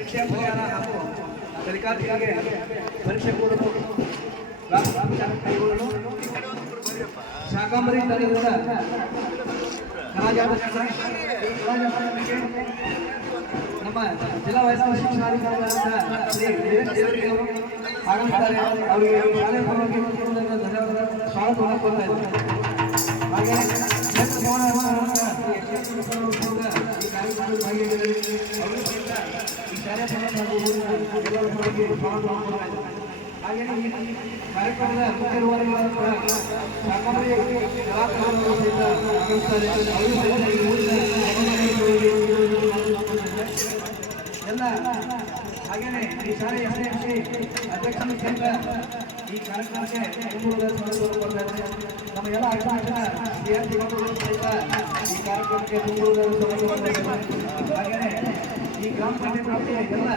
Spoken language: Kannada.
ಪರೀಕ್ಷೆ ಪರಿಹಾರ ಹಾಗೂ ಕಲಿಕಾರ್ಥಿಗಳಿಗೆ ಪರೀಕ್ಷೆ ಪೂರ್ವ ಕೈಗೊಳ್ಳಲು ಶಾಕಾಂಬರಿ ತಂಡದಿಂದ ನಮ್ಮ ಜಿಲ್ಲಾ ವಯಸ್ಸಿನ ಶಿಕ್ಷಣಾಧಿಕಾರಿಗಳಾದ ಶ್ರೀ ದೇವರಿಗೆ ಅವರು ಆಗಮಿಸುತ್ತಾರೆ. ಅವರಿಗೆ ಶಾಲೆ ಪರವಾಗಿ ಧನ್ಯವಾದ ಸ್ವಾಗತವನ್ನು ಕೋರ್ತಾ ಇದ್ದಾರೆ. ಹಾಗೆ ಹಾಗೆ ಈ ಕಾರ್ಯಕ್ರಮದ ಮುಖ್ಯವಾದ ಶಾಕಾಂಬರಿ ಕಲಾಕಾರರು ಸಹಿತ ಆಗಮಿಸುತ್ತಾರೆ. ಎಲ್ಲ ಹಾಗೇನೆ ಈ ಶಾಲೆಯ ಎಸ್ಎಂಸಿ ಅಧ್ಯಕ್ಷರ ಕೇಂದ್ರ ಈ ಕಾರ್ಯಕ್ರಮಕ್ಕೆ ನಮ್ಮ ಎಲ್ಲ ಅಧ್ಯಕ್ಷರ ವಿದ್ಯಾರ್ಥಿಗಳು ಸಹಿತ ಈ ಕಾರ್ಯಕ್ರಮಕ್ಕೆ ಹಾಗೇನೆ ಈ ಗ್ರಾಮ ಪಂಚಾಯತ್ ಎಲ್ಲ